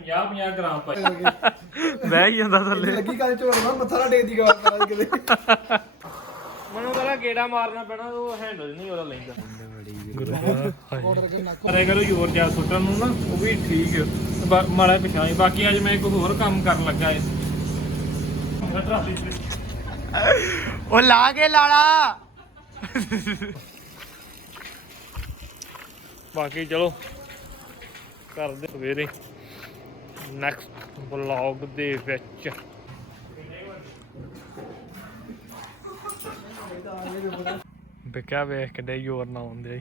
50 50 gram ਪਾਈ। ਬਹਿ ਹੀ ਜਾਂਦਾ ਥੱਲੇ। ਲੱਗੀ ਗੱਲ ਝੋਲਣਾ ਮੱਥਾ ਨਾ ਟੇਕ ਦੀ ਗੱਲ ਕਰਾਂ ਕਿਤੇ। ਮੈਨੂੰ ਪਹਿਲਾਂ ਗੇੜਾ ਮਾਰਨਾ ਪੈਣਾ ਉਹ ਹੈਂਡਲ ਨਹੀਂ ਉਹਦਾ ਲੈਂਦਾ। ਆਰਡਰ ਕੇ ਨੱਕ ਕਰੇ ਕਰੋ ਜ਼ੋਰ ਜਾ ਸੁੱਟਣ ਨੂੰ ਨਾ ਉਹ ਵੀ ਠੀਕ ਮਾੜਾ ਪਿਛਾਂ ਹੀ ਬਾਕੀ ਅੱਜ ਮੈਂ ਇੱਕ ਹੋਰ ਕੰਮ ਕਰਨ ਲੱਗਾ ਏ। ਉਹ ਲਾ ਕੇ ਲਾਲਾ। ਬਾਕੀ ਚਲੋ ਕਰਦੇ ਸਵੇਰੇ। ਨੈਕਸਟ ਵਲੌਗ ਦੇ ਵਿੱਚ। ਬਿਕਿਆ ਵੇਖ ਕੇ ਜ਼ੋਰ ਨਾ ਆਉਂਦੇ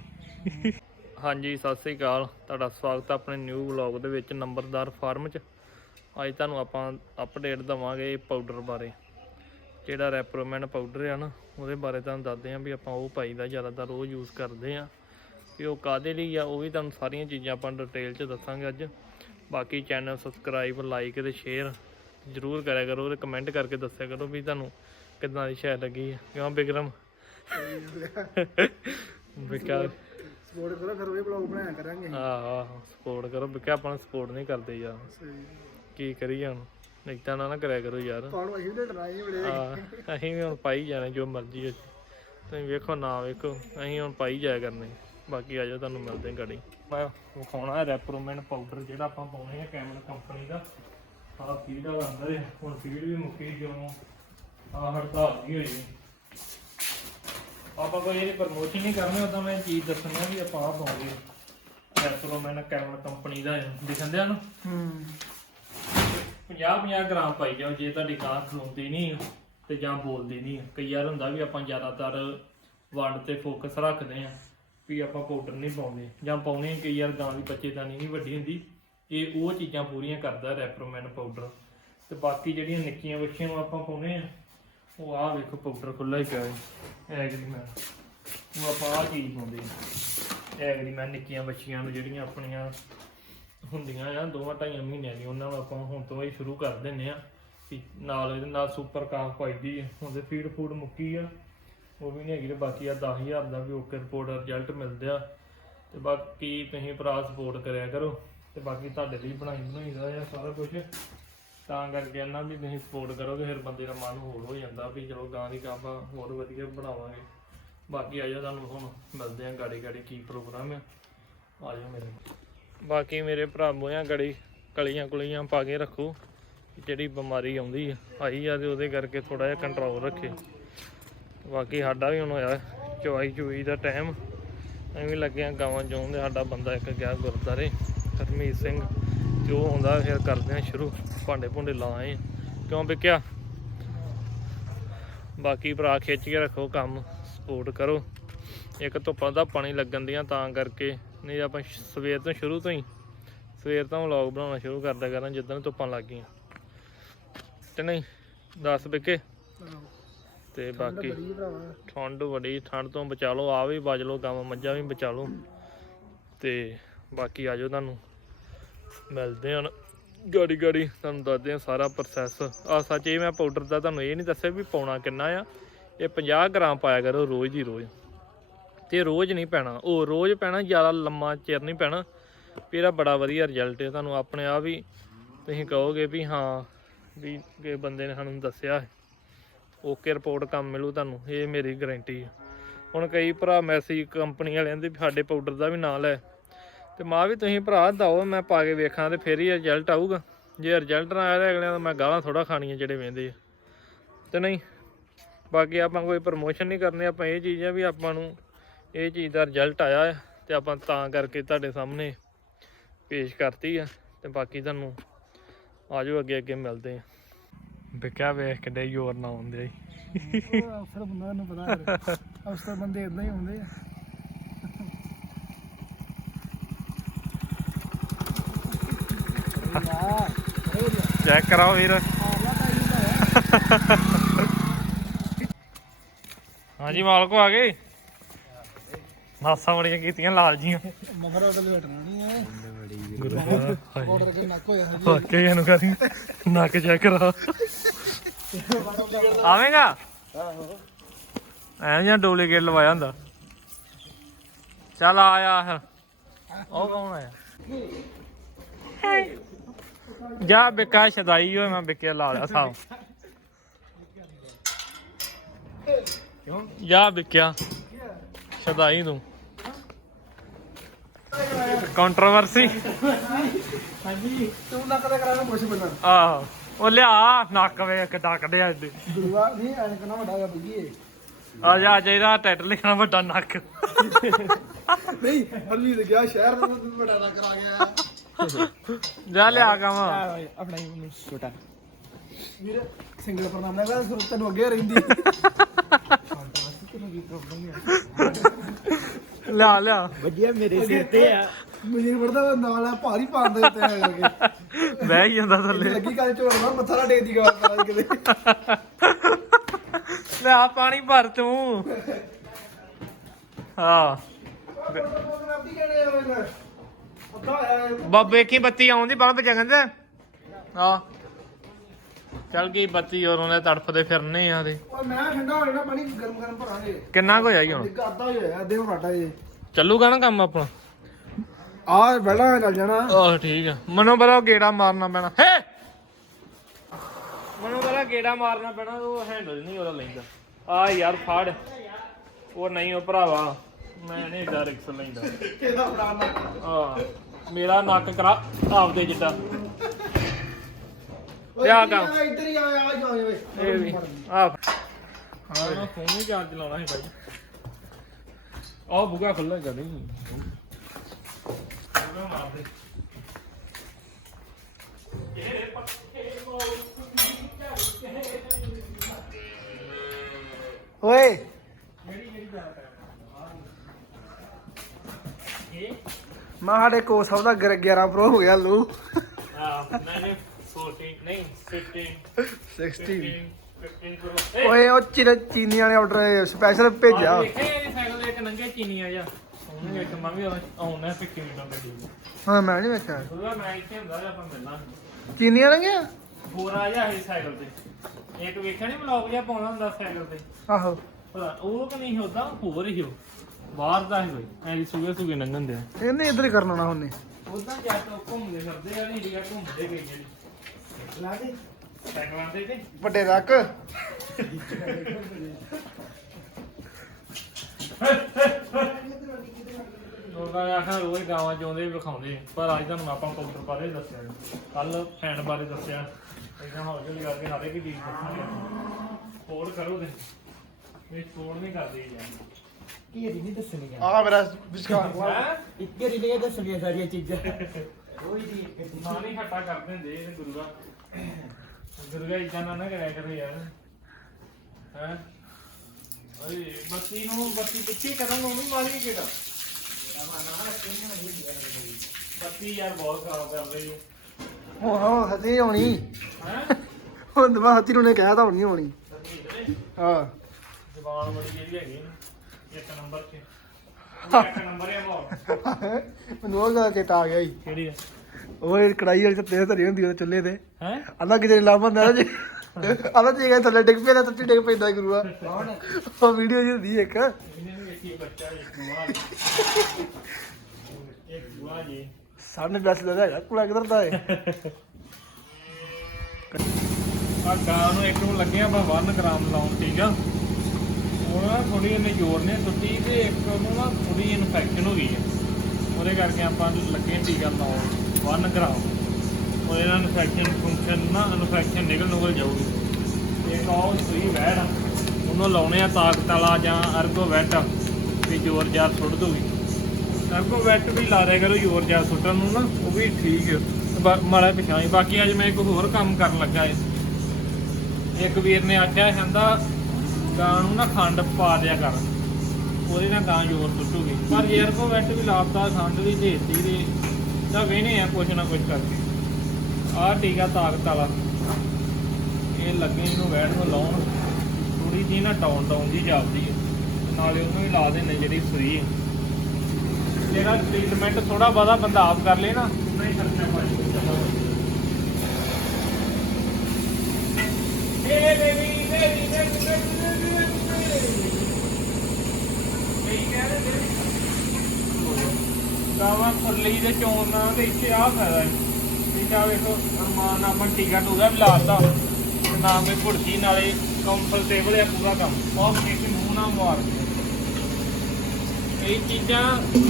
ਹਾਂਜੀ, ਸਤਿ ਸ੍ਰੀ ਅਕਾਲ। ਤੁਹਾਡਾ ਸਵਾਗਤ ਹੈ ਆਪਣੇ ਨਿਊ ਵਲੌਗ ਦੇ ਵਿੱਚ ਨੰਬਰਦਾਰ ਫਾਰਮ 'ਚ। ਅੱਜ ਤੁਹਾਨੂੰ ਆਪਾਂ ਅਪਡੇਟ ਦਵਾਂਗੇ ਪਾਊਡਰ ਬਾਰੇ। ਜਿਹੜਾ ਰੈਪਰੋਮੈਨ ਪਾਊਡਰ ਆ ਨਾ, ਉਹਦੇ ਬਾਰੇ ਤੁਹਾਨੂੰ ਦੱਸਦੇ ਆਂ ਵੀ ਆਪਾਂ ਉਹ ਪਾਈ ਦਾ ਜ਼ਿਆਦਾਤਰ ਉਹ ਯੂਜ਼ ਕਰਦੇ ਆਂ। ਵੀ ਉਹ ਕਾਦੇ ਲਈ ਆ, ਉਹ ਵੀ ਤੁਹਾਨੂੰ ਸਾਰੀਆਂ ਚੀਜ਼ਾਂ ਆਪਾਂ ਡਿਟੇਲ 'ਚ ਦੱਸਾਂਗੇ ਅੱਜ। ਬਾਕੀ ਚੈਨਲ ਸਬਸਕ੍ਰਾਈਬ ਲਾਈਕ ਤੇ ਸ਼ੇਅਰ ਜ਼ਰੂਰ ਕਰਿਆ ਕਰੋ ਤੇ ਕਮੈਂਟ ਕਰਕੇ ਦੱਸਿਆ ਕਰੋ ਵੀ ਤੁਹਾਨੂੰ ਕਿੱਦਾਂ ਦੀ ਸ਼ੈ ਲੱਗੀ ਹੈ ਕਿਉਂ ਬਿਕਰਮ ਬਿਕਾ ਸਪੋਰਟ ਕਰੋ ਫਿਰ ਉਹ ਬਲੌਗ ਬਣਾਇਆ ਕਰਾਂਗੇ ਆਹ ਸਪੋਰਟ ਕਰੋ। ਬਿਕਾ ਆਪਾਂ ਸਪੋਰਟ ਨਹੀਂ ਕਰਦੇ ਯਾਰ। ਸਹੀ ਕੀ ਕਰੀਏ ਹੁਣ? ਇਦਾਂ ਨਾ ਨਾ ਕਰਿਆ ਕਰੋ ਯਾਰ। ਪਾਉਣ ਵਾਹੀ ਵੀ ਡਰਾਈ ਬੜੇ। ਹਾਂ ਅਸੀਂ ਵੀ ਹੁਣ ਪਾਈ ਜਾਣੇ ਜੋ ਮਰਜ਼ੀ ਹੋ ਤੁਸੀਂ ਵੇਖੋ ਨਾ ਵੇਖੋ ਅਸੀਂ ਹੁਣ ਪਾਈ ਜਾਇਆ ਕਰਨੇ। ਬਾਕੀ ਆ ਜਾਓ ਤੁਹਾਨੂੰ ਮਿਲਦੇ ਹਾਂ ਗਾੜੀ। ਮੈਂ ਵਿਖਾਉਣਾ ਹੈ ਰੈਪਰੋਮੈਂਟ ਪਾਊਡਰ ਜਿਹੜਾ ਆਪਾਂ ਪਾਉਣੇ ਆ ਕੈਮਲ ਕੰਪਨੀ ਦਾ। ਆਹ ਫੀਡ ਵਾਲਾ ਅੰਦਰ ਹੈ ਹੁਣ ਫੀਡ ਵੀ ਮੁੱਕੀ ਜਿਉਂ ਆ ਹੜਤਾਲ ਨਹੀਂ ਹੋਈ ਆਪਾਂ ਕੋਈ ਇਹਦੀ ਪ੍ਰਮੋਸ਼ਨ ਨਹੀਂ ਕਰਨੀ ਉਦੋਂ ਮੈਂ ਚੀਜ਼ ਦੱਸਣਾ ਵੀ ਆਪਾਂ ਆ ਪਾਉਂਦੇ ਰੈਪਰੋਮੈਂਟ ਕੈਮਲ ਕੰਪਨੀ ਦਾ ਹੈ ਦਿਖਣ ਦਿਆ ਨਾ? ਹੂੰ। 50-50 ਗ੍ਰਾਮ ਪਾਈ ਜਾਓ ਜੇ ਤੁਹਾਡੀ ਗਾਂ ਖਲੋਂਦੀ ਨਹੀਂ ਤੇ ਜਾਂ ਬੋਲਦੀ ਨਹੀਂ ਕਈ ਵਾਰ ਹੁੰਦਾ ਵੀ ਆਪਾਂ ਜ਼ਿਆਦਾਤਰ ਵੰਡ ਤੇ ਫੋਕਸ ਰੱਖਦੇ ਆ। ਵੀ ਆਪਾਂ ਪਾਊਡਰ ਨਹੀਂ ਪਾਉਂਦੇ। ਜਾਂ ਪਾਉਣੇ ਕਈ ਵਾਰ ਗਾਂ ਦੀ ਬੱਚੇਦਾਨੀ ਨਹੀਂ ਵੱਡੀ ਹੁੰਦੀ। ਇਹ ਉਹ ਚੀਜ਼ਾਂ ਪੂਰੀਆਂ ਕਰਦਾ ਰੈਪਰੋਮੈਨ ਪਾਊਡਰ ਤੇ ਬਾਕੀ ਜਿਹੜੀਆਂ ਨਿੱਕੀਆਂ ਬੱਚੀਆਂ ਨੂੰ ਆਪਾਂ ਪਾਉਣੇ ਆ ਉਹ ਆਹ ਵੇਖੋ ਪਾਊਡਰ ਖੁੱਲਾ ਹੀ ਪਿਆ ਹੈ। ਐਗਰੀਮੈਨ। ਉਹ ਆਪਾਂ ਆਹ ਚੀਜ਼ ਪਾਉਂਦੇ ਆ ਐਗਰੀਮੈਨ ਨਿੱਕੀਆਂ ਬੱਚੀਆਂ ਨੂੰ ਜਿਹੜੀਆਂ ਆਪਣੀਆਂ ਹੁੰਦੀਆਂ ਆ, ਦੋਵਾਂ ਢਾਈਆਂ ਮਹੀਨਿਆਂ ਦੀ ਉਹਨਾਂ ਨੂੰ ਆਪਾਂ ਹੁਣ ਤੋਂ ਹੀ ਸ਼ੁਰੂ ਕਰ ਦਿੰਨੇ ਆ ਵੀ ਨਾਲ ਇਹਦੇ ਨਾਲ ਸੁਪਰ ਕਾਫ ਪਾਈਦੀ ਆ। ਹੁਣ ਤੇ ਫੀਡ ਫੂਡ ਮੁੱਕੀ ਆ। ਉਹ ਵੀ ਨਹੀਂ ਹੈਗੀ ਤੇ ਬਾਕੀ ਆ 10000 ਦਾ ਵੀ ਓਕੇ ਰਿਪੋਰਟ ਰਿਜ਼ਲਟ ਮਿਲਦੇ ਆ। ਤੇ ਬਾਕੀ ਤੁਸੀਂ ਭਰਾ ਸਪੋਰਟ ਕਰਿਆ ਕਰੋ ਤੇ ਬਾਕੀ ਤੁਹਾਡੇ ਲਈ ਬਣਾਈ ਬਣਾਈ ਦਾ ਆ ਸਾਰਾ ਕੁਝ ਤਾਂ ਕਰਕੇ ਇਹਨਾਂ ਦੀ ਤੁਸੀਂ ਸਪੋਰਟ ਕਰੋਗੇ, ਫਿਰ ਬੰਦੇ ਦਾ ਮਨ ਹੋਰ ਹੋ ਜਾਂਦਾ ਵੀ ਚਲੋ ਗਾਂ ਦੀ ਕਾਪਾ ਹੋਰ ਵਧੀਆ ਬਣਾਵਾਂਗੇ। ਬਾਕੀ ਆ ਜਾ ਤੁਹਾਨੂੰ ਹੁਣ ਮਿਲਦੇ ਆ ਗਾੜੀ ਗਾੜੀ ਕੀ ਪ੍ਰੋਗਰਾਮ ਆ। ਆ ਜਾਓ ਮੇਰੇ ਬਾਕੀ ਮੇਰੇ ਭਰਾ ਮੋਆਂ ਗੜੀ ਕਲੀਆਂ ਕੁਲੀਆਂ ਪਾ ਕੇ ਰੱਖੋ, ਜਿਹੜੀ ਬਿਮਾਰੀ ਆਉਂਦੀ ਆਈ ਆ ਤੇ ਉਹਦੇ ਕਰਕੇ ਥੋੜਾ ਜਿਹਾ ਕੰਟਰੋਲ ਰੱਖੇ। ਬਾਕੀ ਸਾਡਾ ਵੀ ਹੁਣ ਹੋਇਆ ਚਵਾਈ ਚੁਈ ਦਾ ਟਾਈਮ ਐਵੇਂ ਲੱਗਿਆ ਗਾਵਾਂ ਚੋਂ ਤੇ ਸਾਡਾ ਬੰਦਾ ਇੱਕ ਗਿਆ ਗੁਰਦਾਰੇ ਹਰਮੀਤ ਸਿੰਘ। ਜੋ ਹੁੰਦਾ ਫਿਰ ਕਰਦੇ ਆ ਸ਼ੁਰੂ, ਭਾਂਡੇ ਭੁੰਡੇ ਲਾਏ। ਕਿਉਂ ਵਿਕਿਆ? ਬਾਕੀ ਭਰਾ ਖਿੱਚ ਕੇ ਰੱਖੋ ਕੰਮ ਸਪੋਰਟ ਕਰੋ। ਇੱਕ ਧੁੱਪਾਂ ਦਾ ਪਾਣੀ ਲੱਗਣ ਦੀਆਂ ਤਾਂ ਕਰਕੇ। ਨਹੀਂ ਆਪਾਂ ਸਵੇਰ ਤੋਂ ਸ਼ੁਰੂ ਤੋਂ ਹੀ, ਸਵੇਰ ਤੋਂ ਵਲੌਗ ਬਣਾਉਣਾ ਸ਼ੁਰੂ ਕਰਦਾ ਕਰਾਂ ਜਿੱਦਾਂ ਧੁੱਪਾਂ ਲੱਗ ਗਈਆਂ। ਤੇ ਨਹੀਂ? 10 ਵਿਕੇ? ਤੇ ਬਾਕੀ ਬੜੀ ਭਰਾਵਾ। ਠੰਡ ਬੜੀ ਠੰਡ ਤੋਂ ਬਚਾ ਲਓ ਆ ਵੀ ਬਚ ਲਓ ਕੰਮ ਮੱਝਾਂ ਵੀ ਬਚਾ ਲਓ ਤੇ ਬਾਕੀ ਆਜੋ ਤੁਹਾਨੂੰ ਮਿਲਦੇ ਹਨ ਗਾੜੀ ਗਾੜੀ ਤੁਹਾਨੂੰ ਦੱਸਦੇ ਆ ਸਾਰਾ ਪ੍ਰੋਸੈਸ ਆ ਸੱਚ ਇਹ ਮੈਂ ਪਾਊਡਰ ਦਾ ਤੁਹਾਨੂੰ ਇਹ ਨਹੀਂ ਦੱਸਿਆ ਵੀ ਪਾਉਣਾ ਕਿੰਨਾ ਆ। ਇਹ 50 ਗ੍ਰਾਮ ਪਾਇਆ ਕਰੋ ਰੋਜ਼ ਦੀ ਰੋਜ਼। ਤੇ ਰੋਜ਼ ਨਹੀਂ ਪੈਣਾ ਉਹ ਰੋਜ਼ ਪੈਣਾ ਜ਼ਿਆਦਾ ਲੰਮਾ ਚਿਰ ਨਹੀਂ ਪੈਣਾ। ਵੀ ਇਹਦਾ ਬੜਾ ਵਧੀਆ ਰਿਜ਼ਲਟ ਹੈ ਤੁਹਾਨੂੰ ਆਪਣੇ ਆਪ ਹੀ ਤੁਸੀਂ ਕਹੋਗੇ ਵੀ ਹਾਂ ਵੀ ਕਿ ਬੰਦੇ ਨੇ ਸਾਨੂੰ ਦੱਸਿਆ ਹੈ ਓਕੇ ਰਿਪੋਰਟ ਕੰਮ ਮਿਲੂ ਤੁਹਾਨੂੰ, ਇਹ ਮੇਰੀ ਗਾਰੰਟੀ ਹੈ ਹੁਣ ਕਈ ਭਰਾ ਮੈਸੇਜ ਕੰਪਨੀ ਵਾਲਿਆਂ ਦੇ ਸਾਡੇ ਪਾਊਡਰ ਦਾ ਵੀ ਨਾਲ ਲੈ ਤੇ ਮਾਂ ਵੀ ਤੁਸੀਂ ਭਰਾ ਦਓ, ਮੈਂ ਪਾ ਕੇ ਵੇਖਾਂ ਤੇ ਫਿਰ ਹੀ ਰਿਜ਼ਲਟ ਆਊਗਾ। ਜੇ ਰਿਜ਼ਲਟ ਨਾ ਆਇਆ ਅਗਲਿਆਂ ਦਾ, ਮੈਂ ਗਾਲਾਂ ਥੋੜਾ ਖਾਣੀਆਂ ਜਿਹੜੇ ਵੇਂਦੇ ਆ। ਤੇ ਨਹੀਂ, ਬਾਕੀ ਆਪਾਂ ਕੋਈ ਪ੍ਰਮੋਸ਼ਨ ਨਹੀਂ ਕਰਨੀ, ਆਪਾਂ ਇਹ ਚੀਜ਼ ਆ ਵੀ ਆਪਾਂ ਨੂੰ ਇਹ ਚੀਜ਼ ਦਾ ਰਿਜ਼ਲਟ ਆਇਆ ਹੈ ਤੇ ਆਪਾਂ ਤਾਂ ਕਰਕੇ ਤੁਹਾਡੇ ਸਾਹਮਣੇ ਪੇਸ਼ ਕਰਤੀ ਆ ਤੇ ਬਾਕੀ ਤੁਹਾਨੂੰ ਆਜੋ ਅੱਗੇ ਅੱਗੇ ਮਿਲਦੇ ਆ। ਬਿਕਿਆ ਵੇਖ ਕੇ ਜ਼ੋਰ ਨਾ ਆਉਂਦੇ ਉਹ ਅਫਸਰ ਬੰਦਾ ਨੂੰ ਪਤਾ ਫਿਰ। ਅਫਸਰ ਬੰਦੇ ਇਦਾਂ ਹੀ ਹੁੰਦੇ ਆ। ਚੈੱਕ ਕਰਾਓ ਵੀਰ। ਹਾਂਜੀ ਮਾਲਕੋ ਆ ਗਏ। ਨਾਸਾਂ ਬੜੀਆਂ ਕੀਤੀਆਂ ਲਾਲ ਜੀਆਂ। ਮਗਰ ਉਹਦੇ ਲਟਣਾ ਨਹੀਂ ਹੈ ਗੁਰੂ ਆਰਡਰ ਕੇ ਨੱਕ ਹੋਇਆ ਹਜੇ। ਇਹਨੂੰ ਕਰੀ ਨੱਕ ਚੈੱਕ ਕਰਾ ਆਵੇਂਗਾ? ਆਹੋ। ਐਂ ਜਾਂ ਡੁਪਲੀਕੇਟ ਲਵਾਇਆ ਹੁੰਦਾ। ਚੱਲ ਆਇਆ ਫਿਰ। ਉਹ ਕੌਣ ਆਇਆ ਜਾ ਬਿਕਾ ਸ਼ਦਾਈ ਹੋਏ ਮੈਂ ਬਿਕੇ ਲਾ ਲਿਆ ਸਾਹ ਕਿਉਂ? ਜਾ ਬਿਕਿਆ ਸ਼ਦਾਈ ਤੂੰ। ਕੰਟਰੋਵਰਸੀ ਹਾਂਜੀ। ਤੂੰ ਨੱਕ ਦਾ ਕਰਾਣਾ ਪੁੱਛ ਬੰਦਾ ਆਹੋ। ਉਹ ਲਿਆ ਨੱਕ ਵੇਖ ਡੱਕਦੇ ਅੱਜ ਦੇ ਗੁਰੂਆ ਨਹੀਂ ਐਨਕ ਨਾ ਵੱਡਾ ਬੱਗੀਏ ਆ ਜਾ ਚਾਹੀਦਾ ਟੈਟ ਲਿਖਣਾ ਵੱਡਾ ਨੱਕ। ਨਹੀਂ ਹਰਵੀਰ ਗਿਆ ਸ਼ਹਿਰ ਤੂੰ ਵੱਡਾ ਨਾ ਕਰਾ ਗਿਆ ਜਾ ਲਿਆ ਕੰਮ। ਆਪਣਾ ਹੀ ਮੈਨੂੰ ਛੋਟਾ। ਵੀਰ ਸਿੰਗਲ ਪ੍ਰਣਾਮ ਨਾ ਕਰ ਸੁਰ ਤੈਨੂੰ ਅੱਗੇ ਰਹਿੰਦੀ। ਲਿਆ ਲਿਆ ਵਧੀਆ ਮੇਰੇ ਸਿਰ ਤੇ ਆ। ਮੈਨੂੰ ਵਰਦਾ ਨਾਲ ਆ ਭਾਰੀ ਪਾਉਂਦੇ ਉੱਤੇ ਐ ਕਰਕੇ ਬਹਿ ਹੀ ਜਾਂਦਾ ਥੱਲੇ। ਲੱਗੀ ਕੱਲ ਝੋਲ ਮਾਰ ਮੱਥਾ ਨਾ ਟੇਕ ਦੀ ਗੱਲ ਕਰਾਂ ਕਿਤੇ। ਲਿਆ ਪਾਣੀ ਭਰ ਤੂੰ। ਹਾਂ। ਕਹਿੰਦੇ ਆ ਮੈਨੂੰ ਅੱਧਾ ਆਇਆ ਬੱਬ ਵੇਖੀ ਬੱਤੀ ਆਉਂਦੀ ਬਲਬ ਜਗਨ ਆ ਚੱਲ ਗਈ ਬੱਤੀ ਔਰ ਉਹਨੇ ਤੜਫਦੇ ਫਿਰਨੇ ਆ ਤੇ ਓਏ ਮੈਂ ਠੰਡਾ ਹੋ ਜਾਣਾ ਪਾਣੀ ਗਰਮ ਗਰਮ ਭਰਾਂਗੇ। ਕਿੰਨਾ ਕੁ ਹੋਇਆ ਹੁਣ? ਇੱਕ ਅੱਧਾ ਹੀ ਹੋਇਆ ਅੱਧੇ ਘਾਟਾ ਇਹ ਚੱਲੂਗਾ ਨਾ ਕੰਮ ਆਪਣਾ? ਆ ਪਹਿਲਾਂ ਚੱਲ ਜਾਣਾ। ਆਹ ਠੀਕ ਆ। ਮਨੋਂ ਬਲਾ ਗੇੜਾ ਮਾਰਨਾ ਪੈਣਾ। ਹੈ! ਮਨੋਂ ਬਲਾ ਗੇੜਾ ਮਾਰਨਾ ਪੈਣਾ ਉਹ ਹੈਂਡਲ ਨਹੀਂ ਉਹਦਾ ਲੈਂਦਾ। ਆ ਯਾਰ ਫੜ। ਉਹ ਨਹੀਂ ਉਹ ਭਰਾਵਾ ਮੈਂ ਨਹੀਂ ਏਡਾ ਰਿਕਸ ਲੈਂਦਾ ਇਹਦਾ ਫੜਾਣਾ ਆ ਮੇਰਾ ਨੱਕ ਕਰਾ ਆਪਦੇ ਜਿੱਡਾ। ਲਿਆ ਕੰਮ। ਇੱਧਰ ਹੀ ਆ ਆ ਜਾ ਓਏ। ਇਹ ਵੀ। ਆ। ਹਾਂ ਮੈਂ ਫੋਨ ਹੀ ਚਾਰਜ ਲਾਉਣਾ ਸੀ ਭਾਈ ਆਹ ਬੁਗਾ ਖੁੱਲਾ ਕਰ ਨਹੀਂ। ਬੁਗਾ ਮਾਰ ਦੇ ਓਏ। ਮਾ ਸਾਡੇ ਕੋ ਸਭ ਦਾ 11 ਪ੍ਰੋ ਹੋ ਗਿਆ ਲੂ। ਆ ਮੈਨੇ 14 ਨਹੀਂ 15 16 15 ਕਰੋ ਓਏ ਉਹ ਚੀਨ ਚੀਨੀ ਵਾਲੇ ਆਰਡਰ ਸਪੈਸ਼ਲ ਭੇਜਿਆ ਦੇਖੇ ਇਹ ਸਾਈਕਲ ਦੇ ਇੱਕ ਨੰਗੇ ਚੀਨੀ ਆ ਜਾ ਉਹਨੇ ਇੱਕ ਮੈਂ ਵੀ ਆਉਣਾ ਵੀ ਕੰਮ ਗੱਡੀ ਹਾਂ ਮੈਂ ਨਹੀਂ ਵੇਖਿਆ ਉਹਦਾ ਮੈਂ ਇੱਥੇ ਹੁੰਦਾ ਜਾਂ ਆਪਾਂ ਮਿਲਣਾ ਚੀਨੀ ਵਾਲੇ ਗਿਆ ਹੋਰ ਆ ਜਾ ਇਹ ਸਾਈਕਲ ਤੇ ਇੱਕ ਵੇਖਿਆ ਨਹੀਂ ਬਲੌਗ ਜਿਹਾ ਪਾਉਣਾ ਹੁੰਦਾ ਸਾਈਕਲ ਤੇ ਆਹੋ ਪਤਾ ਉਹ ਕਿ ਨਹੀਂ ਹੁੰਦਾ ਹੋਰ ਹੀ ਹੋ ਬਾਹਰ ਦਾ ਹੀ ਕੋਈ ਐ ਸੂਗੇ ਸੂਗੇ ਲੰਘਣ ਦੇ ਇਹਨੇ ਇੱਧਰ ਕਰਨਾ ਨਾ ਉਹਨੇ ਉਦਾਂ ਜੱਟ ਉਹ ਘੁੰਮਦੇ ਫਿਰਦੇ ਆ ਨਹੀਂ ਘੁੰਮਦੇ ਗਏ ਜਿਹੜੀ ਲਾ ਦੇ। ਸਾਈਕਲਾਂ ਤੇ ਤੇ ਵੱਡੇ ਰੱਖ। ਲੋਕਾਂ ਨੇ ਆਖਿਆ ਰੋਜ਼ ਗਾਵਾਂ ਚਾਉਂਦੇ ਵਿਖਾਉਂਦੇ ਪਰ ਅੱਜ ਤੁਹਾਨੂੰ ਆਪਾਂ ਕੰਪਿਊਟਰ ਬਾਰੇ ਦੱਸਿਆ ਕੱਲ ਫੈਨ ਬਾਰੇ ਦੱਸਿਆ। ਇਦਾਂ ਹੌਲੀ ਕਰਕੇ ਹਰ ਇੱਕ ਚੀਜ਼ ਦੱਸਾਂਗੇ ਹੋਰ ਕਰੋ ਤੇ ਇਹ ਤੋੜ ਨਹੀਂ ਕਰਦੇ ਯਾਰ। ਕੀ ਇਹ ਨਹੀਂ ਦੱਸਣੀਆਂ? ਆ ਮੇਰਾ ਵਿਚਕਾਰ। ਹੈ? ਇੱਕ ਰੀ ਨਹੀਂ ਦੱਸਣੀਆਂ ਸਾਰੀਆਂ ਚੀਜ਼ਾਂ। ਕੋਈ ਨਹੀਂ ਨਾ ਨਹੀਂ ਹੱਟਾ ਕਰ ਦਿੰਦੇ ਇਹ ਗੁਰੂਆ। ਗੁਰੂਆ ਇਦਾਂ ਨਾ ਨਾ ਕਰਿਆ ਕਰੋ ਯਾਰ। ਹੈ? ਅਰੇ ਬੱਤੀ ਨੂੰ ਬੱਤੀ ਪਿੱਛੇ ਕਰਨ ਨੂੰ ਨਹੀਂ ਮਾਰੀ ਕਿਹੜਾ? ਬੱਤੀ ਯਾਰ ਬਹੁਤ ਖਰਾਬ ਕਰ ਰਹੀ ਹੈ। ਹੁਣ ਹੁਣ ਨਹੀਂ ਹੋਣੀ। ਹੈ? ਹੁਣ ਦਵਾ ਹੱਥੀ ਨੂੰ ਨੇ ਕਹਿਆ ਤਾਂ ਹੋਣੀ ਹੋਣੀ। ਹਾਂ। ਜ਼ਬਾਨ ਬੜੀ ਜਿਹੜੀ ਹੈਗੀ ਨਾ ਇੱਕ ਨੰਬਰ 'ਚ। ਇੱਕ ਨੰਬਰ ਹੈ ਮੋਰ ਮੈਨੂੰ ਉਹ ਗੱਲ ਚੇਤਾ ਆ ਗਿਆ ਜੀ। ਕਿਹੜੀ ਹੈ? ਉਹ ਇਹ ਕੜਾਈ ਵਾਲੀ ਤੇ ਧਰੀ ਹੁੰਦੀ ਉਹ ਚੁੱਲ੍ਹੇ ਤੇ। ਹੈ? ਆਂਦਾ ਕਿਤੇ ਲਾਭ ਹੁੰਦਾ ਨਾ ਜੀ। ਆਂਦਾ ਜੀ ਇਹ ਥੱਲੇ ਡਿੱਗ ਪਿਆ ਤਾਂ ਟੱਟੀ ਡਿੱਗ ਪੈਂਦਾ ਗੁਰੂਆ। ਉਹ ਵੀਡੀਓ ਜੀ ਹੁੰਦੀ ਇੱਕ। ਸਾਹਮਣੇ ਦੱਸ ਦਾ ਹੈਗਾ ਕੁੜਾ ਕਿਧਰ ਦਾ ਹੈ ਆ ਗਾਂ ਨੂੰ ਇੱਕ ਨੂੰ ਲੱਗਿਆ ਆਪਾਂ 1 ਗ੍ਰਾਮ ਲਾਉਣ ਠੀਕ ਆ। ਹੁਣ ਨਾ ਥੋੜੀ ਇਹਨੇ ਜ਼ੋਰ ਨੇ ਟੁੱਟੀ ਤੇ ਇੱਕ ਨੂੰ ਨਾ ਥੋੜੀ ਇਨਫੈਕਸ਼ਨ ਹੋ ਗਈ ਹੈ ਉਹਦੇ ਕਰਕੇ ਆਪਾਂ ਲੱਗੇ ਟੀਕਾ ਲਾਉਣ। 1 ਗ੍ਰਾਮ ਉਹਦੇ ਨਾਲ ਇਨਫੈਕਸ਼ਨ ਫੰਕਸ਼ਨ ਨਾ ਇਨਫੈਕਸ਼ਨ ਨਿਕਲ ਨਿਕਲ ਜਾਊਗੀ ਇੱਕ ਉਹ ਸੂਈ ਵੈੜ ਆ। ਉਹਨੂੰ ਲਾਉਣੇ ਆ ਤਾਕਤ ਵਾਲਾ ਜਾਂ ਅਰਗੋ ਵੈਟ ਵੀ ਜ਼ੋਰ ਜਾਰ ਸੁੱਟ ਦੂਗੀ ਅਰਗੋ ਵੈਟ ਵੀ ਲਾ ਦਿਆ ਕਰੋ, ਜ਼ੋਰ ਜਾਰ ਸੁੱਟਣ ਨੂੰ ਨਾ, ਉਹ ਵੀ ਠੀਕ ਮਾੜਾ ਪਿਛਾਈ ਬਾਕੀ ਅੱਜ ਮੈਂ ਇੱਕ ਹੋਰ ਕੰਮ ਕਰਨ ਲੱਗਾ ਏ। ਇੱਕ ਵੀਰ ਨੇ ਆਖਿਆ, ਕਹਿੰਦਾ ਗਾਂ ਨੂੰ ਨਾ ਖੰਡ ਪਾ ਦਿਆ ਕਰ। ਉਹਦੇ ਨਾਲ ਗਾਂ ਜ਼ੋਰ ਸੁੱਟੂਗੀ। ਪਰ ਯਾਰ ਕੋ ਵੈਟ ਵੀ ਲਾਪਤਾ ਖੰਡ ਵੀ ਦੇਤੀ ਦੀ ਤਾਂ ਵੇਨੇ ਆ ਕੁਛ ਨਾ ਕੁਛ ਕਰਕੇ। ਆਹ ਟੀਕਾ ਤਾਕਤ ਵਾਲਾ। ਇਹ ਲੱਗੇ ਇਹਨੂੰ ਵੈਟ ਨੂੰ ਲਾਉਣ। ਥੋੜੀ ਜਿਹੀ ਨਾ ਡਾਊਨ ਡਾਊਨ ਜੀ ਜਾਪਦੀ ਹੈ। ਨਾਲੇ ਉਹਨੂੰ ਵੀ ਲਾ ਦੇਣੇ ਜਿਹੜੀ ਸੂਈ ਹੈ। ਜਿਹੜਾ ਟ੍ਰੀਟਮੈਂਟ ਥੋੜਾ ਬਹੁਤਾ ਬੰਦਾ ਆਪ ਕਰ ਲੇ ਨਾ। ਨਹੀਂ ਖਰਚਾ ਪਾ Hey, baby, baby, baby, baby, baby, baby. ਕੀ ਕਹਿ ਰਹੇ ਨੇ। ਗਾਵਾਂ ਖੁਰਲੀ ਦੇ ਚੋਣ ਨਾਲ ਤੇ ਇੱਥੇ ਆ ਫਾਇਦਾ ਹੈ। ਠੀਕ ਆ, ਵੇਖੋ, ਅਰਮਾਨ ਆਪਾਂ ਟੀਕਾ ਟੂਗਾ ਵੀ ਲਾਤਾ ਨਾ ਕੋਈ ਭੁੜਕੀ ਨਾਲੇ ਕੰਫਰਟੇਬਲ ਆ ਪੂਰਾ ਕੰਮ। ਬਹੁਤ ਇੱਕ ਮੂੰਹ ਨਾ ਮਾਰ ਕਈ ਚੀਜ਼ਾਂ,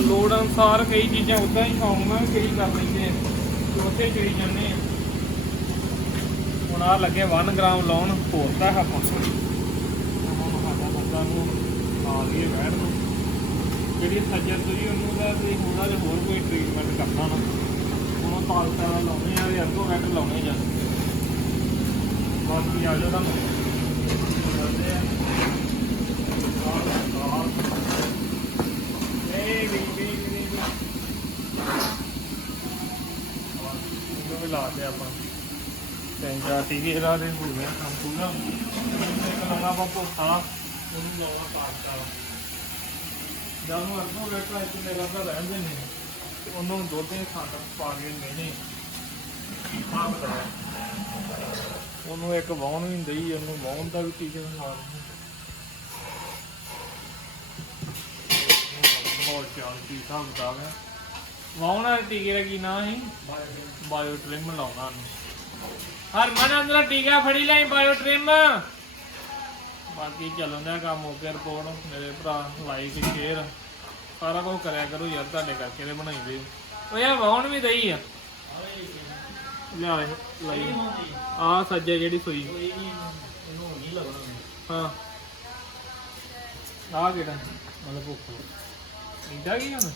ਲੋੜ ਅਨੁਸਾਰ ਕਈ ਚੀਜ਼ਾਂ ਉਦਾਂ ਹੀ ਖਾਉਂਗਾ ਕਈ ਕਰ ਲੈਂਦੇ ਆ। ਉੱਥੇ ਚੜੀ ਜਾਂਦੇ ਆ। ਹੁਣ ਆ ਲੱਗੇ 1 ਗ੍ਰਾਮ ਲਾਉਣ ਹੋਰਦਾ ਆਪਾਂ ਹੁਣ ਸਾਡਾ ਬੰਦਾ ਨੂੰ ਜਿਹੜੀ ਸੱਜਰ ਤੁਸੀਂ ਉਹਨੂੰ ਦਾ ਤੇ ਉਹਨਾਂ ਦੇ ਹੋਰ ਕੋਈ ਟ੍ਰੀਟਮੈਂਟ ਕਰਨਾ ਨਾ ਉਹਨੂੰ ਤਾਲਤਾ ਦਾ ਲਾਉਣੇ ਆ ਤੇ ਅੱਗੋਂ ਵੈਟ ਲਾਉਣੇ ਜਾਂ ਬਾਕੀ ਆ ਜਾਓ ਤੁਹਾਨੂੰ। ਦੱਸਦੇ ਆ ਵੀ ਲਾ ਤੇ ਆਪਾਂ। ਤਿੰਨ ਚਾਰ ਟੀਕੇ ਲਾ ਦੇ ਹੋ ਗਿਆ, ਕੰਮ ਪੂਰਾ। ਇੱਕ ਆਪਾਂ ਭੁੱਖਾ, ਉਹਨੂੰ ਲਾਉਣਾ ਤਾਲਤਾ ਵਾ ਜਦ ਨੂੰ ਅਰਥੋਂ ਇੱਕ ਮੇਰਾ ਤਾਂ ਰਹਿੰਦੇ ਨੇ ਤੇ ਉਹਨੂੰ ਦੁੱਧ ਦੇ ਖੰਡ ਪਾ ਕੇ ਮੈਨੇ ਹਾਂ ਬਤਾ। ਉਹਨੂੰ ਇੱਕ ਵਾਉਣ ਵੀ ਦਈ ਉਹਨੂੰ ਵਾਉਣ ਦਾ ਵੀ ਟੀਕੇ ਨਾਲ ਬਹੁਤ ਚਾਲ ਕੀ ਹਿਸਾਬ ਬਤਾ ਹੈ ਵਾਉਣ ਵਾਲੇ ਟੀਕੇ ਦਾ ਕੀ ਨਾਂ ਸੀ? ਬਾਇਓ ਟ੍ਰਿਮ ਲਾਉਣਾ ਉਹਨੂੰ। ਹਰਮਨ ਅੰਦਰ ਟੀਕਾ ਫੜੀ ਲਈ ਬਾਇਓ ਟ੍ਰਿਮ ਬਾਕੀ ਚੱਲਣ ਦਾ ਕੰਮ ਹੋ ਗਿਆ ਰਿਪੋਰਟ ਮੇਰੇ ਭਰਾ ਲਾਈਕ ਸ਼ੇਅਰ ਸਾਰਾ ਕੁਝ ਕਰਿਆ ਕਰੋ ਯਾਰ ਤੁਹਾਡੇ ਕਰਕੇ ਤੇ ਬਣਾਈਦੇ ਉਹ ਯਾਰ ਵਾਉਣ ਵੀ ਦਈ ਆ। ਲਿਆ ਇਹ ਲਈ ਆ ਸੱਜੇ ਜਿਹੜੀ ਸੂਈ। ਹਾਂ। ਆ ਕਿਹੜਾ? ਮਤਲਬ ਭੁੱਖ। ਇੰਦਾ ਕੀ ਹੁਣ?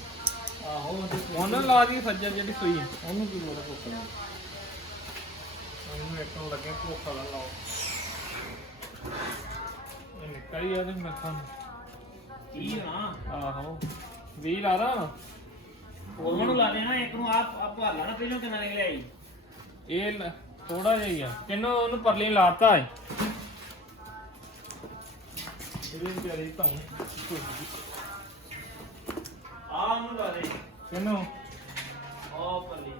ਆਹੋ ਉਹਨਾਂ ਲਾ ਦੀ ਸੱਜੇ ਜਿਹੜੀ ਸੂਈ ਆ। ਉਹਨੂੰ ਕੀ ਲੋੜ ਭੁੱਖ ਉਹਨੂੰ ਇੱਕ ਲੱਗੇ ਭੁੱਖ ਲਾਓ। ਹੀ ਆ ਤੇ ਮੈਂ ਖਾਂ ਕੀ ਨਾ ਆਹੋ ਵੀ ਲਾ ਰਾ ਉਹਨਾਂ ਨੂੰ ਲਾ ਦੇਣਾ? ਇੱਕ ਨੂੰ ਆਪ ਆਪ ਭਾਲਾ ਨਾ ਪਹਿਲੋਂ ਕਿੰਨਾ ਨਿਕਲਿਆ ਈ ਇਹ ਥੋੜਾ ਜਿਹਾ ਹੀ ਆ। ਕਿੰਨੂੰ ਉਹਨੂੰ ਪਰਲੀ ਲਾਤਾ ਹੈ ਇਹਦੇ ਵਿਚਾਰੇ ਤਾਂ ਆ ਉਹਨੂੰ ਲਾ ਦੇ। ਕਿੰਨੂੰ ਆ ਪੱਲੀ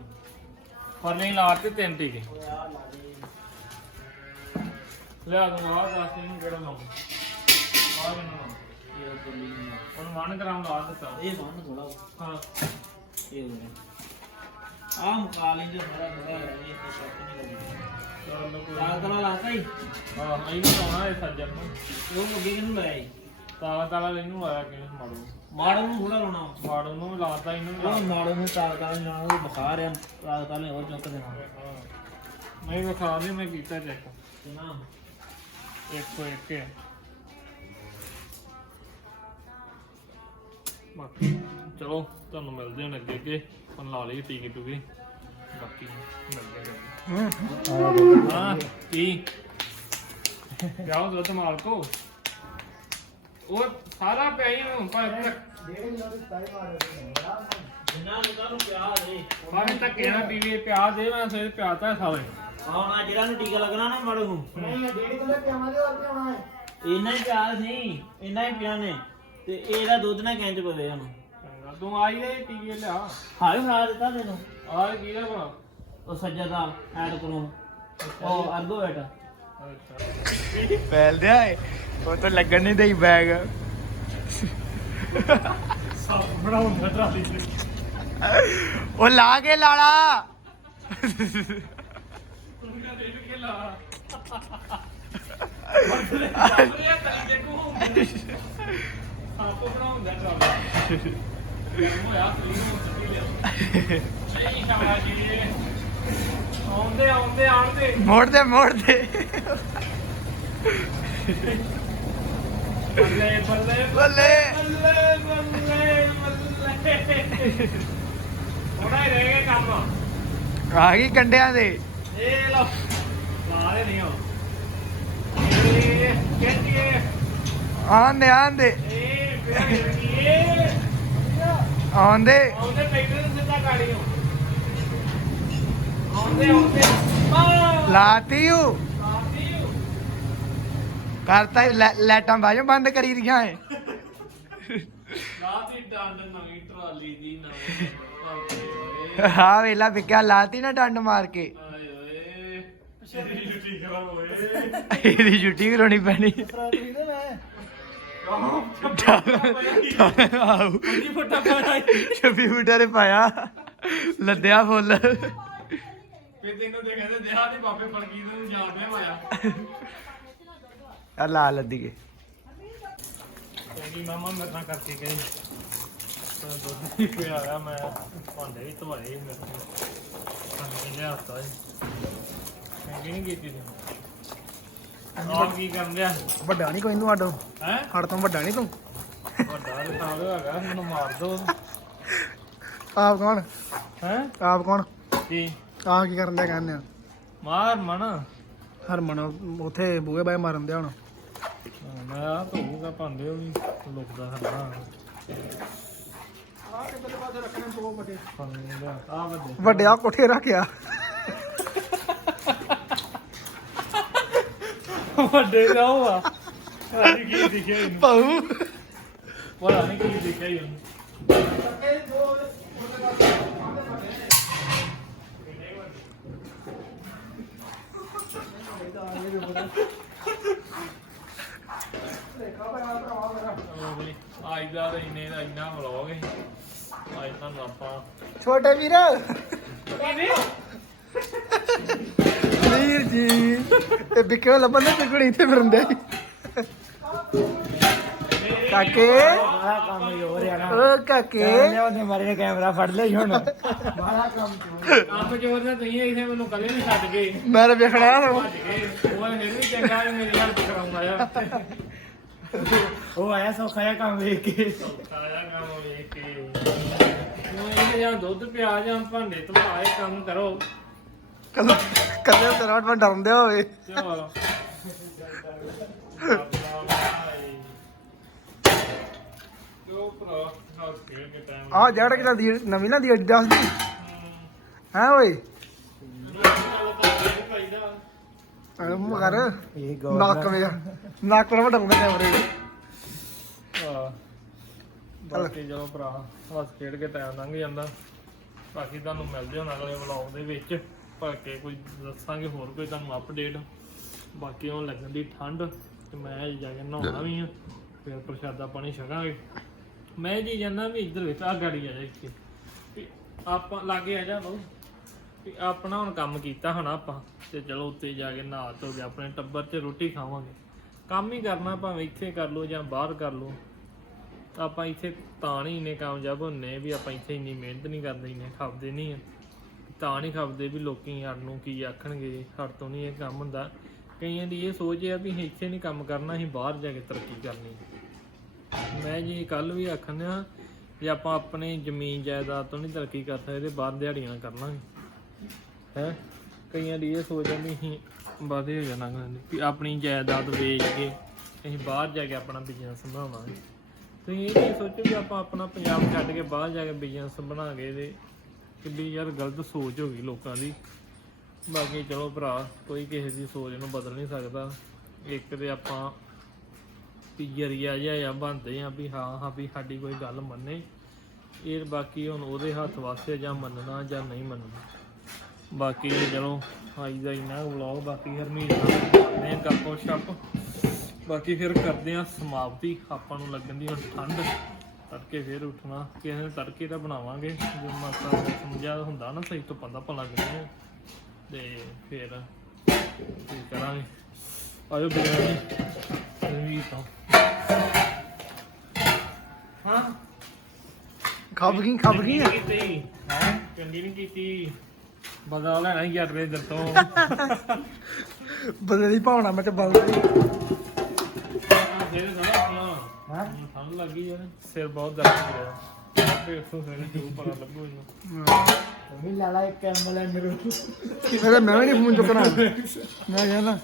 ਪਰਲੀ ਲਾਤੇ ਤਿੰਨ ਟੀਕੇ। ਓਏ ਆ ਲਾ ਦੇ। ਲਿਆ ਦੂੰ ਆ ਦੱਸ ਇਹਨੂੰ ਕਿਹੜਾ ਲਾਉਂ ਆ ਇਹ ਪੱਲੀ ਨੂੰ। ਉਹਨੂੰ 1 ਗ੍ਰਾਮ ਲਾ ਦਿੱਤਾ ਇਹ ਬੰਨ ਥੋੜਾ ਹਾਂ ਇਹ ਹੋ ਆ ਮੁਕਾ ਲੈਂਦੇ ਥੋੜਾ ਥੋੜਾ ਇਹ ਤੇ ਸ਼ੱਕ ਨਹੀਂ ਕਰਦੀ ਚਲੋ ਕੋਈ ਲਾਲ ਕਲਾ ਲਾਤਾ ਹੀ ਹਾਂ ਇਹਨੂੰ ਲਾਉਣਾ ਇਹ ਸੱਜਣ ਨੂੰ ਉਹ ਅੱਗੇ ਕਿਨੂੰ ਲਾਇਆ ਈ ਤਾਲਾ ਤਾਲਾ ਇਹਨੂੰ ਲਾਇਆ ਕਿਹਨੇ ਮਾੜੂ ਮਾੜੋ ਨੂੰ ਥੋੜਾ ਲਾਉਣਾ ਮਾੜੂ ਨੂੰ ਵੀ ਲਾਤਾ ਇਹਨੂੰ ਵੀ ਉਹ ਲਾਤਾ ਮਾੜੋ ਨੂੰ ਤਾਲ ਉਹ ਬੁਖਾਰ ਆ ਤਾਲ ਹੋਰ ਚੁੱਕ ਦੇਣਾ ਹਾਂ। ਮੈਂ ਵਿਖਾ ਦੇ ਮੈਂ ਕੀਤਾ ਚੈੱਕ ਨਾ ਇੱਕ ਇੱਕ ਹੈ ਬਾਕੀ ਚਲੋ ਤੁਹਾਨੂੰ ਮਿਲਦੇ ਹਾਂ ਅੱਗੇ ਅੱਗੇ। ਆਪਾਂ ਲਾ ਲਈ ਟੀਕੇ ਟੂਕੇ। ਬਾਕੀ ਮਿਲਦੇ ਹਾਂ ਹਾਂ। ਕੀ? ਜਾਓ ਦੁੱਧ ਮਾਲਕੋ। ਉਹ ਸਾਰਾ ਪਿਆ ਹੀ ਨੂੰ ਪਰ ਜਿੰਨਾ ਨੂੰ ਕਾਹਨੂੰ ਪਿਆ ਦੇ ਭਾਵੇਂ ਧੱਕੇ ਨਾਲ ਪੀਵੇ ਪਿਆ ਦੇ ਮੈਂ ਸਵੇਰ ਪਿਆਤਾ ਸਾਲੇ। ਹੁਣ ਆ ਜਿਹੜਾ ਨੂੰ ਟੀਕਾ ਲੱਗਣਾ ਨਾ ਮਾੜੋ ਨੂੰ ਨਹੀਂ ਡੇਢ ਕਿਲੋ ਪਿਆਵਾਂਗੇ ਹੋਰ ਪਿਆਉਣਾ ਹੈ ਇੰਨਾ ਹੀ ਪਿਆ ਸੀ ਇੰਨਾ ਹੀ ਪਿਆ ਨੇ। ਤੇ ਇਹਦਾ ਦੁੱਧ ਨਾ ਕੈਂਚ ਪਵੇ ਹੁਣ। ਚੰਗਾ, ਤੂੰ ਆਈ ਦੇ ਟੀਕੇ ਲਿਆ। ਹਾਏ ਫੜਾ ਦਿੱਤਾ ਤੈਨੂੰ। ਆ ਕੀ ਦਾ ਭਲਾ? ਉਹ ਸੱਜਾ ਦਾ ਐਡ ਕਰੋ। ਉਹ ਅਰਗੋ ਬੇਟਾ ਅੱਛਾ। ਫੈਲ ਦਿਆ ਏ ਉਹ ਤਾਂ ਲੱਗਣ ਨਹੀਂ ਦੇਈ ਬੈਗ ਉਹ ਲਾ ਕੇ ਲਾਲਾ। ਤੁੰਗਾ ਦੇ ਕੇ ਲਾ ਇਹ ਤਾਂ ਦੇਖੋ ਸਾਫ਼ ਬਣਾਉਂਦਾ ਟਰਾਲੀ ਗਰਮ ਹੋਇਆ ਸਲੀਮ ਹੋ ਚੱਲੀ ਲਿਆ ਨਹੀਂ ਖਾਵਾ ਜੀ। ਆਉਂਦੇ ਆਉਂਦੇ ਆਉਂਦੇ। ਮੋੜ ਦੇ ਮੋੜ ਦੇ ਬੱਲੇ ਬੱਲੇ ਬੱਲੇ। ਬੱਲੇ ਬੱਲੇ ਬੱਲੇ। ਥੋੜਾ ਹੀ ਰਹਿ ਗਿਆ ਕੰਮ। ਆ ਗਈ ਕੰਡਿਆਂ ਦੇ। ਇਹ ਲੋ ਦੇ ਨਹੀਂ ਹੋ ਇਹ ਆਂਦੇ ਆਂਦੇ ਆਉਂਦੇ। ਆਉਂਦੇ ਟਰੈਕਟਰ ਨੂੰ ਸਿੱਧਾ ਗਾੜੀ ਨੂੰ। ਆਉਂਦੇ ਆਉਂਦੇ। ਆ ਲਾਤੀ ਹੂੰ। ਕਰਤਾ ਲਾਈਟਾਂ ਬਾਜੋ ਬੰਦ ਕਰੀ ਦੀਆਂ ਏ ਹੀ ਡੰਡ ਨਵੀਂ ਟਰਾਲੀ ਦੀ ਨਵੀਂ ਹਾਂ ਵੇਲਾ ਵਿਕਿਆ ਲਾਤੀ ਨਾ ਡੰਡ ਮਾਰ ਕੇ। ਆਏ ਓਏ। ਸ਼ਰੀਰ ਛੁੱਟੀ ਖਰਾਬ ਹੋਏ ਇਹਦੀ ਛੁੱਟੀ ਕਰਾਉਣੀ ਪੈਣੀ। ਆਹੋ ਜੀ ਫਟਾ ਪਾਣਾ 26 ਫੁੱਟਾਂ ਦੇ ਪਾਇਆ ਲੱਦਿਆ ਫੁੱਲ ਫਿਰ ਤੈਨੂੰ ਤੇ ਕਹਿੰਦੇ ਦਿਹਾ ਤੇ ਬਾਬੇ ਬਲਕੀ ਨੂੰ ਜਾ ਪਿਆ ਮਾਇਆ ਆ ਲਾ ਲੱਦੀ ਕੇ ਕਹਿੰਦੀ ਮਾਮਾ ਮੇਰੇ ਨਾਲ ਕਰਕੇ ਗਈ ਤਾਂ ਦੁੱਧ ਵੀ ਪਿਆ ਆ ਮੈਂ ਭਾਂਡੇ ਵੀ ਧਵਾਏ ਸੀ ਮੇਰੇ ਤੋਂ ਪਾਣੀ ਲਿਆਤਾ ਜੀ ਕਹਿੰਦੀ ਨਹੀਂ ਕੀਤੀ ਤੂੰ ਆਪ ਕੀ ਕਰਨ ਲਿਆ ਵੱਡਾ ਨਹੀਂ ਕੋਈ ਨੂੰ ਆਡੋ ਹੈ? ਹੜ ਤੋਂ ਵੱਡਾ ਨਹੀਂ ਤੂੰ। ਵੱਡਾ ਤੇ ਸਾਲ ਹੈਗਾ ਮੈਨੂੰ ਮਾਰ ਦੋ। ਆਪ ਕੌਣ? ਹੈ? ਆਪ ਕੌਣ? ਕੀ? ਆਪ ਕੀ ਕਰਨ ਦੇ ਕਹਿੰਦੇ ਆ ਮਾਰ ਮਨ ਹਰਮਨ ਉਥੇ ਬੂਹੇ ਬਾਏ ਮਾਰਨ ਦੇ ਹੁਣ। ਮੈਂ ਆ ਧੋਊਗਾ ਭਾਂਡੇ ਉਹ ਵੀ ਲੁਕਦਾ ਹਰਦਾ ਆ ਕਿੱਧਰ ਪਾਸੇ ਰੱਖਣੇ ਦੋ ਵੱਡੇ। ਆ ਵੱਡੇ। ਵੱਡਿਆ ਕੋਠੇ ਰੱਖਿਆ। ਵੱਡੇ ਦਾ ਉਹ ਆ ਪਤਾ ਨੀ ਕੀ ਦਿਖਿਆ ਜੀ। ਤੇ ਬਿੱਕੇ ਲੱਭਣ ਦੇ ਟਿਕੜੀ ਇੱਥੇ ਫਿਰਦੇ ਕਾਕੇ ਬੜਾ ਕੰਮ ਹੀ ਹੋ ਰਿਹਾ ਨਾ ਓ ਕਾਕੇ? ਉਹਨੇ ਮਾਰੇ ਕੈਮਰਾ ਫੜ ਲਿਆ ਹੁਣ ਬੜਾ ਕੰਮ ਕੰਮ ਚੋਰ ਦਾ ਤੁਸੀਂ ਇੱਥੇ ਮੈਨੂੰ ਕਦੇ ਨਹੀਂ ਛੱਡ ਗਏ ਮੈਂ ਤਾਂ ਵੇਖਣਾ ਆ ਉਹ ਫਿਰ ਵੀ ਚੰਗਾ ਹੈ ਮੇਰੀ ਕਰਾਉਂਦਾ ਆ ਉਹ ਆਇਆ ਸੌਖਾ ਜਿਹਾ ਕੰਮ ਵੇਖ ਕੇ ਸਾਰਾ ਕੰਮ ਵੇਖ ਕੇ ਉਹ ਇਹ ਜਾਂ ਦੁੱਧ ਪਿਆ ਜਾਂ ਭਾਂਡੇ ਧਵਾਏ ਕੰਮ ਕਰੋ। ਕੱਲ ਕੱਲੇ ਤੇਰਾ ਵਟ ਡਰਦੇ ਹੋਵੇ। ਚਲੋ ਆ। ਜੜ ਕਿ ਦੀ ਨਵੀਂ ਨਾ ਦੀ ਐਡੀਡਾਸ ਦੀ। ਹੈ ਓਏ? ਅਰੇ ਮੂੰਹ ਕਰ। ਇਹ ਨੱਕ ਵੇ ਨੱਕ ਕੋਲ ਵਟਾਉਂਦਾ ਕੈਮਰੇ ਬਾਕੀ ਚਲੋ ਭਰਾ ਹੱਸ ਖੇਡ ਕੇ ਟਾਈਮ ਲੰਘ ਜਾਂਦਾ। ਬਾਕੀ ਤੁਹਾਨੂੰ ਮਿਲਦੇ ਹੁਣ ਅਗਲੇ ਵਲੌਗ ਦੇ ਵਿੱਚ। ਭਰ ਕੇ ਕੋਈ ਦੱਸਾਂਗੇ ਹੋਰ ਕੋਈ ਤੁਹਾਨੂੰ ਅਪਡੇਟ ਬਾਕੀ ਹੁਣ ਲੱਗਣ ਦੀ ਠੰਡ ਤੇ ਮੈਂ ਜਾ ਕੇ ਨਹਾਉਣਾ ਵੀ ਆ, ਫਿਰ ਪ੍ਰਸ਼ਾਦਾ ਪਾਣੀ ਛਕਾਂਗੇ। ਮੈਂ ਜੀ ਜਾਂਦਾ ਵੀ ਇੱਧਰ ਵਿੱਚ ਆ ਗਾੜੀ ਆ ਜਾ ਇੱਥੇ। ਵੀ ਆਪਾਂ ਲਾਗੇ ਆ ਜਾ ਲਓ ਵੀ ਆਪਣਾ ਹੁਣ ਕੰਮ ਕੀਤਾ ਹਨਾ ਆਪਾਂ, ਤੇ ਚਲੋ ਉੱਤੇ ਜਾ ਕੇ ਨਹਾ ਧੋ ਕੇ ਆਪਣੇ ਟੱਬਰ 'ਚ ਰੋਟੀ ਖਾਵਾਂਗੇ। ਕੰਮ ਹੀ ਕਰਨਾ ਭਾਵੇਂ ਇੱਥੇ ਕਰ ਲਓ ਜਾਂ ਬਾਹਰ ਕਰ ਲਓ। ਆਪਾਂ ਇੱਥੇ ਤਾਂ ਨਹੀਂ ਇੰਨੇ ਕਾਮਯਾਬ ਹੁੰਨੇ ਵੀ ਆਪਾਂ ਇੱਥੇ ਇੰਨੀ ਮਿਹਨਤ ਨਹੀਂ ਕਰਦੇ, ਇੰਨੇ ਖਾਪਦੇ ਨਹੀਂ ਆ। ਤਾਂ ਨਹੀਂ ਖਾਪਦੇ ਵੀ ਲੋਕੀ ਸਾਨੂੰ ਕੀ ਆਖਣਗੇ, ਸਾਡੇ ਤੋਂ ਨਹੀਂ ਇਹ ਕੰਮ ਹੁੰਦਾ। ਕਈਆਂ ਦੀ ਇਹ ਸੋਚ ਹੈ ਵੀ ਅਸੀਂ ਇੱਥੇ ਨਹੀਂ ਕੰਮ ਕਰਨਾ, ਅਸੀਂ ਬਾਹਰ ਜਾ ਕੇ ਤਰੱਕੀ ਕਰਨੀ। ਮੈਂ ਜੀ ਕੱਲ ਵੀ ਆਖਣਿਆ ਜੇ ਆਪਾਂ ਆਪਣੇ ਜ਼ਮੀਨ ਜਾਇਦਾਦ ਤੋਂ ਨਹੀਂ ਤਰੱਕੀ ਕਰ ਸਕਦੇ ਬਾਹਰ ਦਿਹਾੜੀਆਂ ਕਰਨਾਂਗੇ। ਹੈ? ਕਈਆਂ ਦੀ ਇਹ ਸੋਚ ਹੈ ਵੀ ਅਸੀਂ ਵਾਦੇ ਹੋ ਜਾਣਾ ਕਹਿੰਦੇ ਵੀ ਆਪਣੀ ਜਾਇਦਾਦ ਵੇਚ ਕੇ ਅਸੀਂ ਬਾਹਰ ਜਾ ਕੇ ਆਪਣਾ ਬਿਜ਼ਨਸ ਬਣਾਵਾਂਗੇ ਤੁਸੀਂ ਇਹ ਨਹੀਂ ਸੋਚੋ ਕਿ ਆਪਾਂ ਆਪਣਾ ਪੰਜਾਬ ਛੱਡ ਕੇ ਬਾਹਰ ਜਾ ਕੇ ਬਿਜ਼ਨਸ ਬਣਾ ਕੇ ਤੇ ਕਿੱਡੀ ਯਾਰ ਗਲਤ ਸੋਚ ਹੋ ਗਈ ਲੋਕਾਂ ਦੀ। ਬਾਕੀ ਚਲੋ ਭਰਾ, ਕੋਈ ਕਿਸੇ ਦੀ ਸੋਚ ਨੂੰ ਬਦਲ ਨਹੀਂ ਸਕਦਾ। ਇੱਕ ਤੇ ਆਪਾਂ ਵੀ ਜਰੀਆ ਜਿਹਾ ਆ, ਬਣਦੇ ਆ ਵੀ ਹਾਂ ਹਾਂ ਵੀ ਸਾਡੀ ਕੋਈ ਗੱਲ ਮੰਨੇ। ਇਹ ਬਾਕੀ ਹੁਣ ਉਹਦੇ ਹੱਥ ਵਾਸਤੇ ਜਾਂ ਮੰਨਣਾ ਜਾਂ ਨਹੀਂ ਮੰਨਣਾ। ਬਾਕੀ ਚਲੋ, ਅੱਜ ਦਾ ਇੰਨਾ ਵਲੌਗ ਬਾਕੀ ਹਰਮੀਤ ਨਾਲ ਨੇ ਗੱਪੋ ਛੱਪ ਬਾਕੀ ਫਿਰ ਕਰਦੇ ਆ ਸਮਾਪਤੀ, ਆਪਾਂ ਨੂੰ ਲੱਗਣ ਦੀ ਹੁਣ ਠੰਡ। ਤੜਕੇ ਫਿਰ ਉੱਠਣਾ ਕਿਸੇ ਨੇ ਤੜਕੇ ਦਾ ਬਣਾਵਾਂਗੇ ਜੋ ਮਾਤਾ ਜਿਹਾ ਹੁੰਦਾ ਨਾ ਸਹੀ ਤੋਂ ਪੰਦਾ ਪਾ ਲੱਗਦੇ ਆ ਤੇ ਫਿਰ ਕੀ ਕਰਾਂਗੇ? ਆਇਓ ਬਿਰਿਆਨੀ ਰਵੀ ਤੋਂ। ਹਾਂ। ਖੱਬ ਗਈ ਖੱਬ ਗਈ ਚੰਗੀ ਨੀ ਕੀਤੀ ਹਾਂ? ਚੰਗੀ ਨਹੀਂ ਕੀਤੀ। ਬਦਲਾ ਲੈਣਾ ਯਾਰ ਰੇ ਦਰ ਤੋਂ। ਬਦਲੇ ਦੀ ਭਾਵਨਾ ਮੈਂ ਤੇ ਬਦਲ ਆਪਣਾ ਹਾਂ। ਠੰਡ ਲੱਗੀ ਯਾਰ ਸਿਰ ਬਹੁਤ ਦਰਦ ਹੋ ਰਿਹਾ। ਆਪੇ ਉੱਥੋਂ ਫਿਰ ਜੋ ਪਤਾ ਲੱਗੂ ਇਹਨੂੰ ਵੀ ਲਾਲਾ ਇੱਕ ਕੈਮਰਾ ਮੇਰੇ ਮੇਰੇ ਮੈਂ ਵੀ ਨਹੀਂ ਫੋਨ ਚੁੱਕਣਾ। ਮੈਂ ਕਹਿੰਦਾ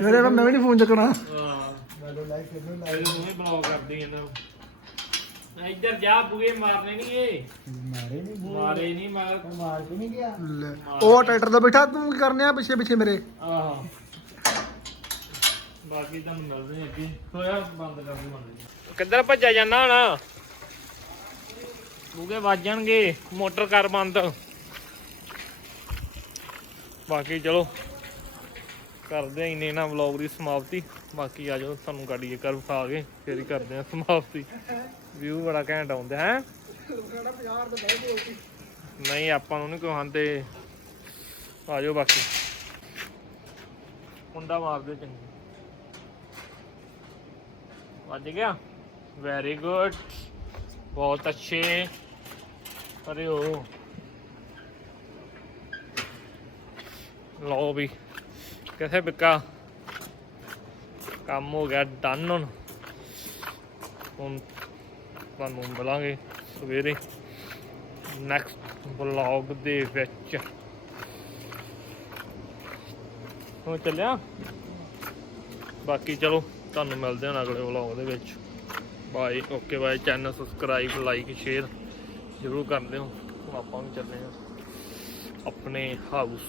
ਮੇਰੇ ਮੈਂ ਵੀ ਨਹੀਂ ਫੋਨ ਚੁੱਕਣਾ। ਹਾਂ ਮੈਨੂੰ ਲਾਈਕ ਮੈਨੂੰ ਇਹ ਉਹਨੇ ਬਲੌਗ ਕਰਦੀ ਇਹਨਾਂ ਇੱਧਰ ਜਾ ਬੂਏ ਮਾਰਨੇ ਨਹੀਂ ਇਹ। ਮਾਰੇ ਨਹੀਂ ਮਾਰੇ ਨਹੀਂ ਮਾਰ। ਮਾਰ ਕੇ ਨਹੀਂ ਗਿਆ। ਲੈ ਉਹ ਟਰੈਕਟਰ ਦਾ ਬੈਠਾ ਤੂੰ ਕੀ ਕਰਨੇ ਆ ਪਿੱਛੇ ਪਿੱਛੇ ਮੇਰੇ? ਆਹ। ਬਾਕੀ ਤੁਹਾਨੂੰ ਮਿਲਦੇ ਹਾਂ ਅੱਗੇ। ਹੋਇਆ ਬੰਦ ਕਰ ਦੇ ਬੰਦ ਕਿੱਧਰ ਭੱਜਿਆ ਜਾਣਾ ਹੁਣ? ਬੂਗੇ ਵੱਜ ਮੋਟਰ ਕਰ ਬੰਦ। ਬਾਕੀ ਚਲੋ, ਕਰਦੇ ਆ ਇੰਨੇ ਨਾ ਵਲੌਗ ਦੀ ਸਮਾਪਤੀ। ਬਾਕੀ ਆ ਜਾਓ, ਤੁਹਾਨੂੰ ਗਾੜੀ ਕਰ ਵਿਖਾ ਕੇ, ਫੇਰ ਹੀ ਕਰਦੇ ਆ ਸਮਾਪਤੀ। ਵਿਊ ਬੜਾ ਘੈਂਟ ਆਉਂਦਾ, ਹੈ? ਨਹੀਂ, ਆਪਾਂ ਨੂੰ ਨਹੀਂ ਕੋਈ ਹੰਦੇ ਆ ਜਾਓ ਬਾਕੀ। ਮੁੰਡਾ ਮਾਰ ਚੰਗੀ। ਵੱਜ ਗਿਆ। ਵੈਰੀ ਗੁੱਡ ਬਹੁਤ ਅੱਛੇ। ਅਰੇ ਉਹ ਲਓ ਵੀ, ਕਿਥੇ ਬਿੱਕਾ ਕੰਮ ਹੋ ਗਿਆ ਡਨ ਹੁਣ। ਹੁਣ ਤੁਹਾਨੂੰ ਮਿਲਾਂਗੇ ਸਵੇਰੇ। ਨੈਕਸਟ ਵਲੌਗ ਦੇ ਵਿੱਚ। ਹੁਣ ਚੱਲਿਆ। ਬਾਕੀ ਚਲੋ। ਤੁਹਾਨੂੰ ਮਿਲਦੇ ਹਾਂ ਅਗਲੇ ਵਲੌਗ ਦੇ ਵਿੱਚ। Bye okay bye channel subscribe like share ਜ਼ਰੂਰ ਕਰ ਲਿਓ ਹੁਣ ਆਪਾਂ ਵੀ ਚੱਲੇ ਹਾਂ। ਆਪਣੇ ਹਾਊਸ